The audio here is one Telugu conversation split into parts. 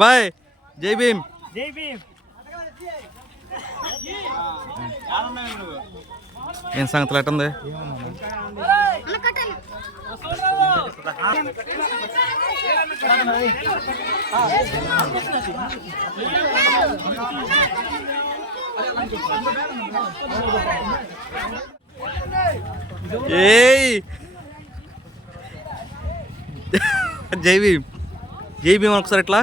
బాయ్. జై భీమ్. జై భీమ్. ఏం సంగతులు ఎట్టుంది ఏయ్. జై భీమ్. జై భీమ్ ఒకసారి ఎట్లా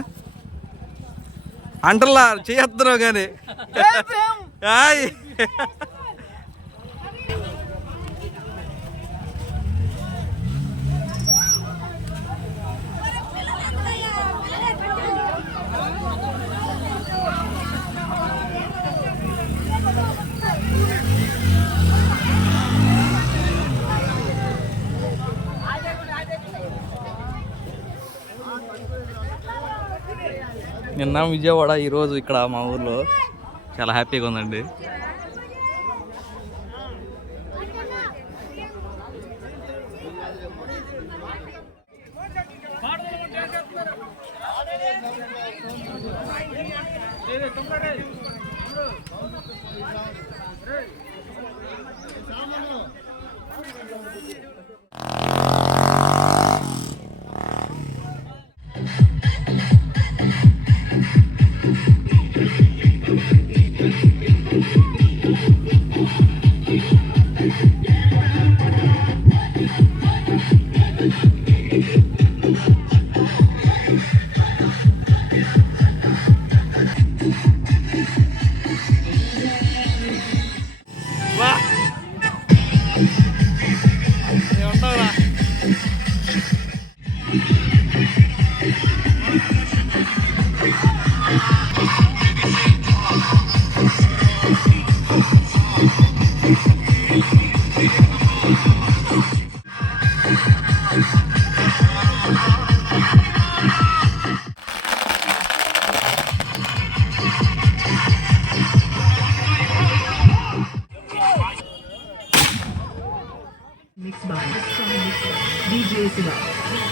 అంటల్లా చేయొద్దురావు కానీ నిన్న విజయవాడ ఈరోజు ఇక్కడ మా ఊర్లో చాలా హ్యాపీగా ఉందండి. Mixed by DJ Siva.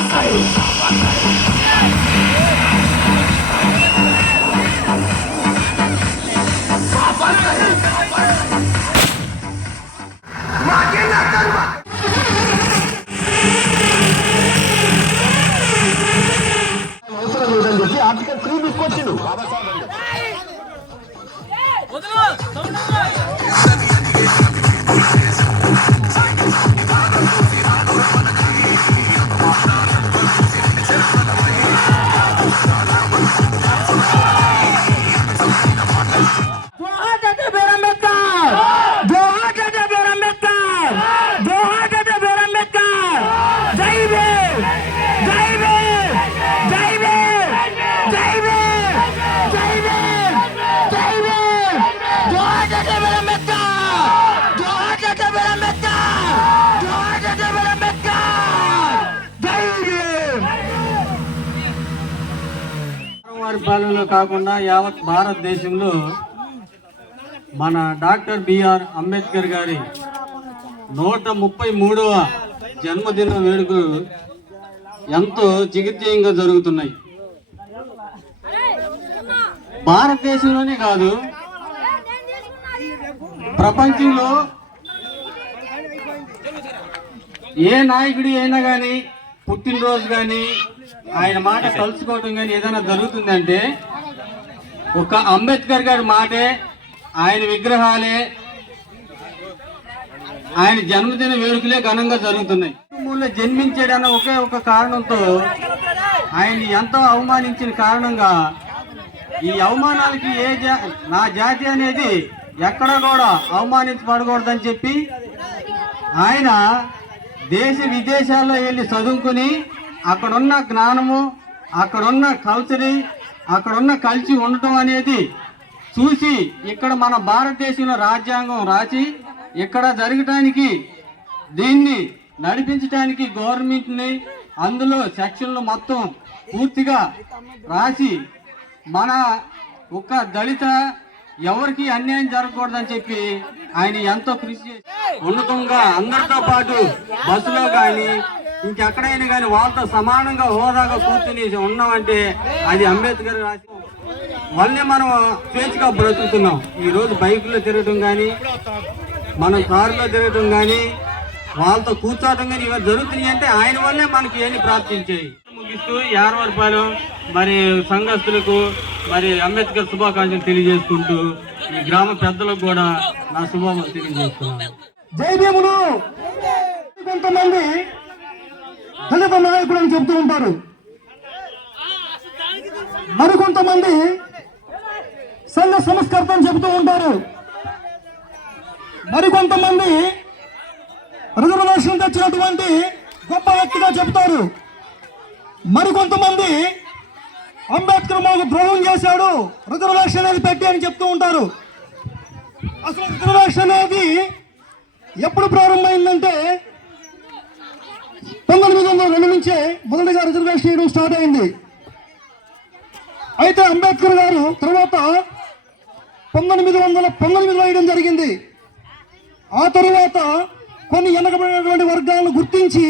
भाषा है వారి పాలనలో కాకుండా యావత్ భారతదేశంలో మన డాక్టర్ బిఆర్ అంబేద్కర్ గారి నూట ముప్పై మూడవ జన్మదిన వేడుకలు ఎంతో జిగిత్యంగా జరుగుతున్నాయి. భారతదేశంలోనే కాదు ప్రపంచంలో ఏ నాయకుడి అయినా కానీ పుట్టినరోజు కానీ ఆయన మాట కలుసుకోవటం కానీ ఏదైనా జరుగుతుందంటే ఒక అంబేద్కర్ గారి మాటే ఆయన విగ్రహాలే ఆయన జన్మదిన వేడుకలే ఘనంగా జరుగుతున్నాయి. కుటుంబంలో జన్మించాడన్న ఒకే ఒక కారణంతో ఆయన ఎంతో అవమానించిన కారణంగా ఈ అవమానాలకి ఏ జా నా జాతి అనేది ఎక్కడ కూడా అవమానించబడకూడదని చెప్పి ఆయన దేశ విదేశాల్లో వెళ్ళి చదువుకుని అక్కడున్న జ్ఞానము అక్కడున్న కల్చరీ అక్కడున్న కలిసి ఉండటం అనేది చూసి ఇక్కడ మన భారతదేశంలో రాజ్యాంగం రాసి ఇక్కడ జరగటానికి దీన్ని నడిపించడానికి గవర్నమెంట్ని అందులో సెక్షన్లు మొత్తం పూర్తిగా రాసి మన ఒక దళిత ఎవరికి అన్యాయం జరగకూడదని చెప్పి ఆయన ఎంతో కృషి చేసి ఉన్నతంగా అందరితో పాటు బస్సులో కానీ ఇంకెక్కడైనా కానీ వాళ్ళతో సమానంగా హోదాగా కూర్చుని ఉన్నామంటే అది అంబేద్కర్ రాసి వల్లే మనం స్వేచ్ఛగా బ్రతుకుతున్నాం. ఈ రోజు బైకులో తిరగటం కానీ మనం కారులో తిరగటం కానీ వాళ్ళతో కూర్చోవటం కానీ ఇవన్నీ జరుగుతున్నాయి అంటే ఆయన వల్లే మనకి ఏమి ప్రాప్తించాయి. ముగిస్తూ యారవరపాలెం మరి సంఘస్థులకు మరి అంబేద్కర్ శుభాకాంక్షలు తెలియజేసుకుంటూ ఈ గ్రామ పెద్దలకు కూడా నా శుభాకాంక్షలు తెలియజేస్తున్నాను. జయదేవులు కొంతమంది దళిత నాయకుడు అని చెప్తూ ఉంటారు. మరికొంతమంది సంఘ సంస్కర్త అని చెబుతూ ఉంటారు. మరికొంతమంది రిజర్వేషన్ తెచ్చినటువంటి గొప్ప వ్యక్తిగా చెప్తారు. మరికొంతమంది అంబేద్కర్ మాకు ద్రోహం చేశాడు. రిజర్వేషన్ అనేది పెట్టి అని చెప్తూ ఉంటారు. అసలు రిజర్వేషన్ అనేది ఎప్పుడు ప్రారంభమైందంటే పంతొమ్మిది వందల రెండు నుంచే మొదటిగా రిజర్వేషన్ చేయడం స్టార్ట్ అయింది. అయితే అంబేద్కర్ గారు తర్వాత పంతొమ్మిది వందల పంతొమ్మిదిలో వేయడం జరిగింది. ఆ తరువాత కొన్ని వెనకబడినటువంటి వర్గాలను గుర్తించి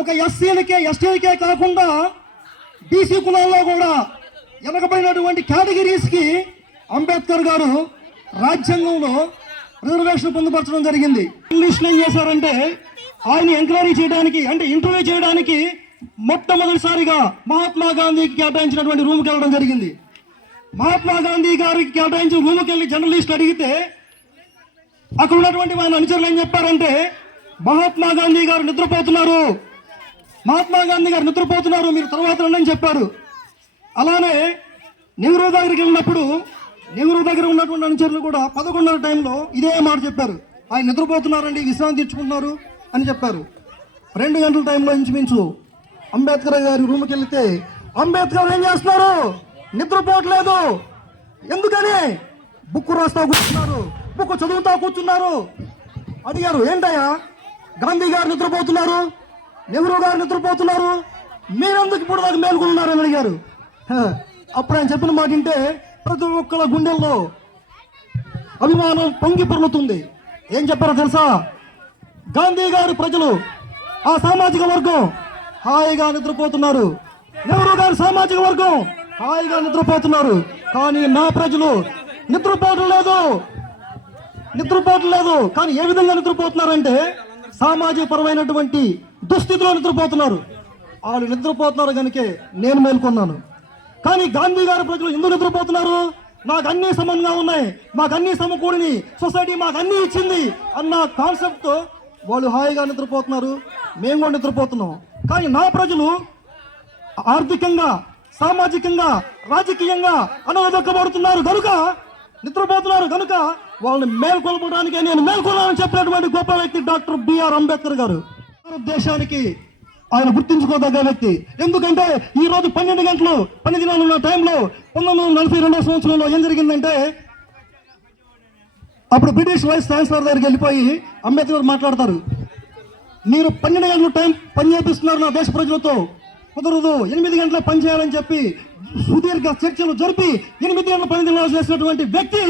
ఒక ఎస్సీలకే ఎస్టీలకే కాకుండా బీసీ కులాల్లో కూడా వెనకబడినటువంటి కేటగిరీస్కి అంబేద్కర్ గారు రాజ్యాంగంలో రిజర్వేషన్ పొందుపరచడం జరిగింది. ఇంగ్లీష్లో ఏం చేశారంటే ఆయన ఎంక్వైరీ చేయడానికి అంటే ఇంటర్వ్యూ చేయడానికి మొట్టమొదటిసారిగా మహాత్మా గాంధీకి కేటాయించినటువంటి రూమ్కి వెళ్ళడం జరిగింది. మహాత్మా గాంధీ గారికి కేటాయించిన రూమ్కి వెళ్ళి జర్నలిస్ట్ అడిగితే అక్కడ ఉన్నటువంటి ఆయన అనుచరులు ఏం చెప్పారంటే మహాత్మా గాంధీ గారు నిద్రపోతున్నారు మహాత్మా గాంధీ గారు నిద్రపోతున్నారు మీరు తర్వాత రండి చెప్పారు. అలానే నెహ్రూ దగ్గరికి వెళ్ళినప్పుడు నెహ్రూ దగ్గర ఉన్నటువంటి అనుచరులు కూడా పదకొండవ టైంలో ఇదే మాట చెప్పారు. ఆయన నిద్రపోతున్నారండి విశ్రాంతి ఇచ్చుకుంటున్నారు అని చెప్పారు. రెండు గంటల టైంలో ఇంచుమించు అంబేద్కర్ గారి రూమ్కి వెళ్తే అంబేద్కర్ ఏం చేస్తున్నారు? నిద్రపోవట్లేదు. ఎందుకని? బుక్ రాస్తా కూర్చున్నారు బుక్ చదువుతా కూర్చున్నారు. అడిగారు ఏంటయ్యా? గాంధీ గారు నిద్రపోతున్నారు. నెహ్రూ గారు నిద్రపోతున్నారు? మీరెందుకు ఇప్పుడు దాకా మేల్కొన్నారని అడిగారు? అప్పుడు ఆయన చెప్పిన మాట వింటే ప్రతి ఒక్కళ్ళ గుండెల్లో అభిమానం పొంగి పొర్లుతుంది. ఏం చెప్పారో తెలుసా? గాంధీ గారి ప్రజలు ఆ సామాజిక వర్గం హాయిగా నిద్రపోతున్నారు. నెహ్రూ గారి సామాజిక వర్గం హాయిగా నిద్రపోతున్నారు. కానీ నా ప్రజలు నిద్రపోవటం లేదు. నిద్రపోవటం లేదు. కానీ ఏ విధంగా నిద్రపోతున్నారంటే సామాజిక పరమైనటువంటి దుస్థితిలో నిద్రపోతున్నారు. వాళ్ళు నిద్రపోతున్నారు కనుకే నేను మేల్కొన్నాను. కానీ గాంధీ గారి ప్రజలు ఎందుకు నిద్రపోతున్నారు? మాకు అన్ని సమంగా ఉన్నాయి. మాకు అన్ని సమకూడిని సొసైటీ మాకు అన్ని ఇచ్చింది అన్న కాన్సెప్ట్ వాళ్ళు హాయిగా నిద్రపోతున్నారు. మేము కూడా నిద్రపోతున్నాం. కానీ నా ప్రజలు ఆర్థికంగా సామాజికంగా రాజకీయంగా అనవదొక్కబడుతున్నారు కనుక నిద్రపోతున్నారు కనుక వాళ్ళని మేల్కొల్పడానికే నేను మేల్కొన్నానని చెప్పినటువంటి గొప్ప వ్యక్తి డాక్టర్ బిఆర్ అంబేద్కర్ గారు. భారతదేశానికి ఆయన గుర్తించుకోదగ్గ వ్యక్తి. ఎందుకంటే ఈ రోజు పన్నెండు గంటలు పన్నెండు దినాలు ఉన్న టైంలో పంతొమ్మిది వందల నలభై రెండవ సంవత్సరంలో ఏం జరిగిందంటే అప్పుడు బ్రిటిష్ వైస్ ఛాన్సలర్ దగ్గరికి వెళ్ళిపోయి అంబేద్కర్ మాట్లాడతారు. మీరు పన్నెండు గంటల టైం పని చేపిస్తున్నారు నా దేశ ప్రజలతో. కుదరదు ఎనిమిది గంటల పని చేయాలని చెప్పి సుదీర్ఘ చర్చలు జరిపి ఎనిమిది గంటల పని దినాలు చేసినటువంటి వ్యక్తి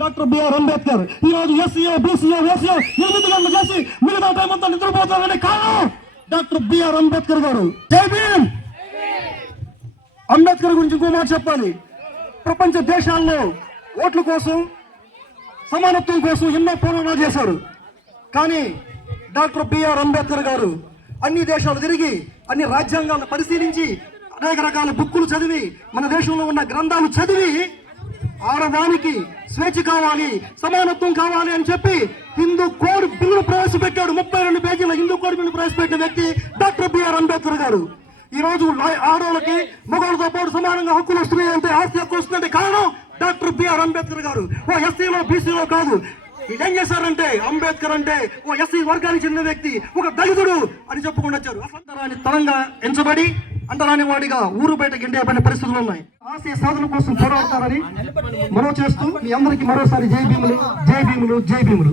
డాక్టర్ బిఆర్ అంబేద్కర్. ఈ రోజు ఎస్సీఓ బీసీఓ ఓసీఓ ఎనిమిది గంటలు చేసి మిగతా టైం అంతా నిద్రపోతారని కారణం డాక్టర్ బిఆర్ అంబేద్కర్ గారు. జై భీమ్! అంబేద్కర్ గురించి ఇంకో మాట చెప్పాలి. ప్రపంచ దేశాల్లో ఓట్ల కోసం సమానత్వం కోసం ఎన్నో పోరాటాలు చేశారు. కానీ డాక్టర్ బిఆర్ అంబేద్కర్ గారు అన్ని దేశాలు తిరిగి అన్ని రాజ్యాంగాలను పరిశీలించి అనేక రకాల బుక్కులు చదివి మన దేశంలో ఉన్న గ్రంథాలు చదివి ఆడదానికి స్వేచ్ఛ కావాలి సమానత్వం కావాలి అని చెప్పి హిందూ కోడ్ బిల్లును ప్రవేశపెట్టాడు. ముప్పై రెండు పేజీల హిందూ కోడ్ బిల్లు ప్రవేశపెట్టిన వ్యక్తి డాక్టర్ బిఆర్ అంబేద్కర్ గారు. ఈ రోజు ఆడవాళ్ళకి మగవాళ్ళతో పాటు సమానంగా హక్కులు వస్తున్నాయి అంటే ఆస్తి హక్కు వస్తుందంటే కారణం డాక్టర్ బిఆర్ అంబేద్కర్ గారు. ఓ ఎస్సీలో బీసీలో కాదు. ఏం చేశారంటే అంబేద్కర్ అంటే ఓ ఎస్సీ వర్గానికి చెందిన వ్యక్తి ఒక దళితుడు అని చెప్పుకొని వచ్చారు. తరంగా ఎంచబడి అంటరాని వాడిగా ఊరు బయట పడిన పరిస్థితులు ఉన్నాయి. ఆశయ సాధన కోసం పోరాడతారని మనవి చేస్తూ మీ అందరికీ మరోసారి జై భీములు జై భీములు జై భీములు.